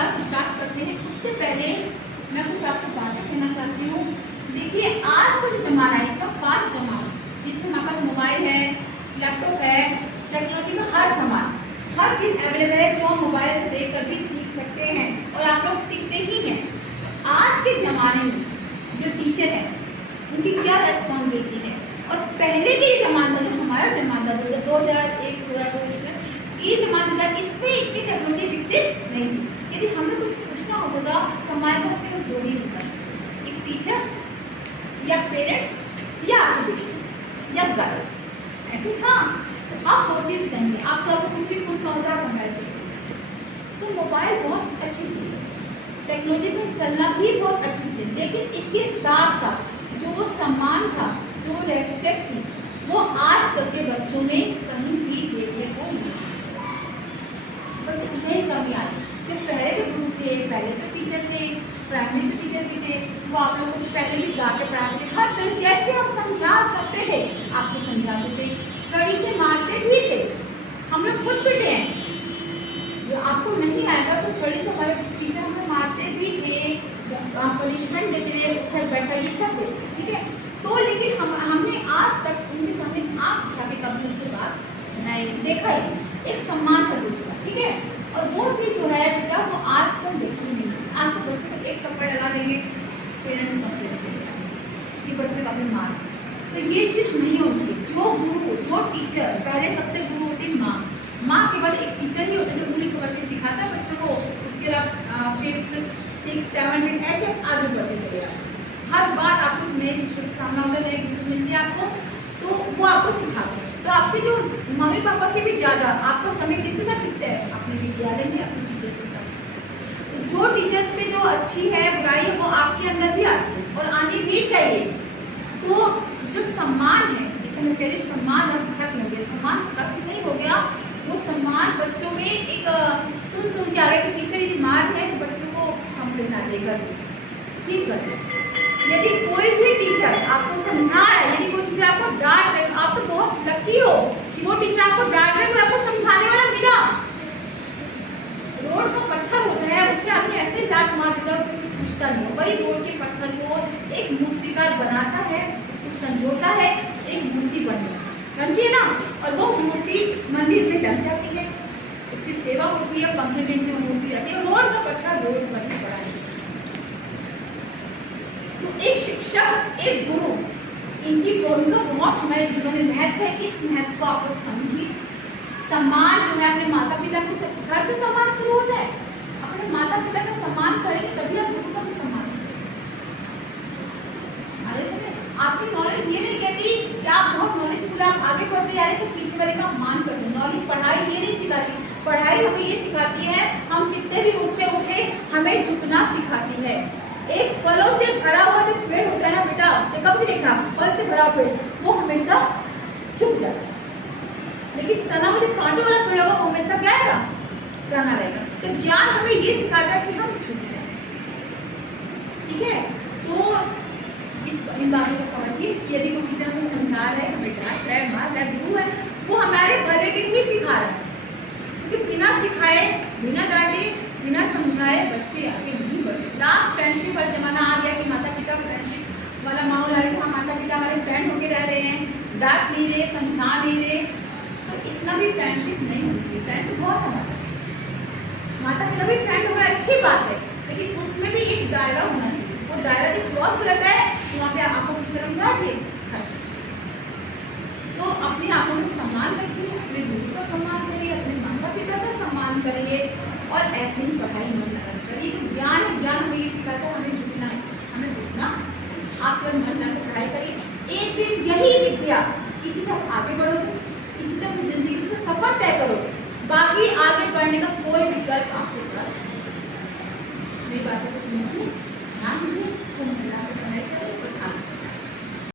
Class start करते हैं उससे पहले मैं कुछ आपसे बातें कहना चाहती हूँ। देखिए आज का जो ज़माना है इतना फास्ट ज़माना, जिसमें हमारे पास मोबाइल है, लैपटॉप है, टेक्नोलॉजी का हर सामान, हर चीज़ अवेलेबल है जो हम मोबाइल से देख कर भी सीख सकते हैं और आप लोग सीखते ही हैं। आज के ज़माने में जो टीचर है उनकी क्या रेस्पॉन्सिबिलिटी है और पहले के ज़माना जो हमारा ज़माना 2001 2002 ये ज़माना था, इसमें इतनी टेक्नोलॉजी विकसित नहीं थी। यदि हमें कुछ पूछना होता तो हमारे पास केवल दो ही होता, एक टीचर या पेरेंट्स या एजुकेशन या गाइड, ऐसे था। तो आप वो चीज़ नहीं है, आपको कुछ भी पूछना होता है आप मोबाइल से पूछ सकते हो। तो मोबाइल बहुत अच्छी चीज़ है, टेक्नोलॉजी में चलना भी बहुत अच्छी चीज़ है, लेकिन इसके साथ साथ जो वो सम्मान था, जो वो रेस्पेक्ट थी, वो आज कल के बच्चों में कहीं भी देखने को नहीं। बस यही कमी आई। जो पहले के गुरु थे, पहले के टीचर थे, प्राइमरी के टीचर भी थे, वो आप लोगों को पहले भी गा के पढ़ाते थे, हर तरह जैसे हम समझा सकते थे आपको समझाते थे, छड़ी से मारते भी थे। हम लोग खुद पिटे हैं, जो आपको नहीं आएगा तो छड़ी से हमारे टीचर हमें मारते भी थे, पनिशमेंट देते थे, उठक बैठक ये सब देते, ठीक है। तो लेकिन हमने आज तक उनके सामने आँख उठा के कभी उनसे बात नहीं देखा ही, एक सम्मान कर दिया, ठीक है। और वो चीज़ जो है बेटा वो आज तक देखी नहीं। आज तो बच्चे को एक थप्पड़ लगा देंगे, पेरेंट्स कंप्लेंट करेंगे कि बच्चे का भी मार। तो ये चीज़ नहीं होनी चाहिए। जो गुरु, जो टीचर, पहले सबसे गुरु होती माँ, माँ के बाद एक टीचर ही होता है जो उंगली पकड़ के सिखाता है बच्चों को, उसके बाद 5th 6th 7th ऐसे आगे बढ़ते चले जाते। हर बात आपको नए शिक्षक से सामना होता है, नई गुरु मिलती है आपको, तो वो आपको सिखाते हैं। तो आपके जो मम्मी पापा से भी ज़्यादा आपका समय किसके साथ बीतता है? अपने विद्यालय में, अपने टीचर्स के साथ। तो जो टीचर्स में जो अच्छी है, बुराई है, वो आपके अंदर भी आती है और आनी भी चाहिए। तो जो सम्मान है, जिसे मैं कह रही हूँ सम्मान अब खत्म हो गया, सम्मान खत्म नहीं हो गया, वो सम्मान बच्चों में एक सुन के आ गया कि टीचर यदि मार है तो बच्चों को कंप्लेन आ जाएगा से ठीक कर। यदि कोई भी टीचर आपको समझा रहा है, यदि कोई टीचर आपको डांट रहे, आप तो बहुत लकी हो कि वो टीचर आपको डांट रहे, कोई आपको समझाने वाला मिला। रोड का पत्थर होता है, उसे आदमी ऐसे डांट मार देता है, उसे कोई पूछता नहीं। वही रोड के पत्थर को एक मूर्तिकार बनाता है, उसको संजोता है, एक मूर्ति बनती है ना, और वो मूर्ति मंदिर में ढक जाती है, उसकी सेवा होती है, 15 दिन से वो मूर्ति जाती है, रोड का पत्थर रोड पर ही पड़ा है। तो एक शिक्षक, एक गुरु, इनकी उनका बहुत हमारे जीवन में महत्व है। इस महत्व को आप लोग समझिए। सम्मान जो है अपने माता पिता को, घर से सम्मान शुरू होता है। अपने माता पिता का सम्मान करेंगे तभी आप गुरु का भी सम्मान करेंगे। अरे सुनिए, आपकी नॉलेज ये नहीं कहती कि आप बहुत नॉलेजफुल, आप आगे बढ़ते जा रहे तो पीछे वाले का मान कर दें। नॉलेज पढ़ाई ये नहीं सिखाती, पढ़ाई हमें ये सिखाती है हम कितने भी ऊंचे उठे हमें झुकना सिखाती है। एक फलों से भरा हुआ जो पेड़ होता है ना बेटा, कभी देखा फल से भरा पेड़, वो हमेशा झुक जाता है, लेकिन तना मुझे कांटों वाला पेड़ होगा वो हमेशा क्या आएगा? तना रहेगा। तो ज्ञान हमें ये सिखाता है कि हम झुक जाए, ठीक है। तो इन बातों को समझिए कि यदि कोई टीचर हमें समझा रहा है, हमें डांट रहा है, मार रहा है, गुरु है, वो हमारे भले के लिए सिखा रहा है। क्योंकि बिना सिखाए, बिना डांटे, बिना समझाए बच्चे आगे नहीं बढ़ सकते। फ्रेंडशिप पर जमाना आ गया कि माता पिता फ्रेंडशिप वाला माहौल आ गया, माता पिता हमारे फ्रेंड होके रह रहे हैं, डांट नहीं रहे, समझा नहीं रहे, तो इतना भी फ्रेंडशिप नहीं होनी चाहिए। फ्रेंड तो बहुत हमारा, माता पिता भी फ्रेंड होगा अच्छी बात है, लेकिन उसमें भी एक दायरा होना चाहिए। वो दायरा जो क्रॉस हो जाता है वहाँ पे आपको शर्म क्या आती है। तो अपने आप में सम्मान रखिए, अपने गुरु का सम्मान करिए, अपने माता पिता का सम्मान करिए और ऐसे ही पढ़ाई मन लगा करिए। ज्ञान हमें ये सिखाता है, हमें झुकना है, हमें झुकना। आप अगर मन लगा पढ़ाई करिए, एक दिन यही विद्या, इसी से आप आगे बढ़ोगे, इसी से अपनी जिंदगी का सफर तय करोगे। बाकी आगे बढ़ने का कोई विकल्प आपके पास। मेरी बातों को समझिए।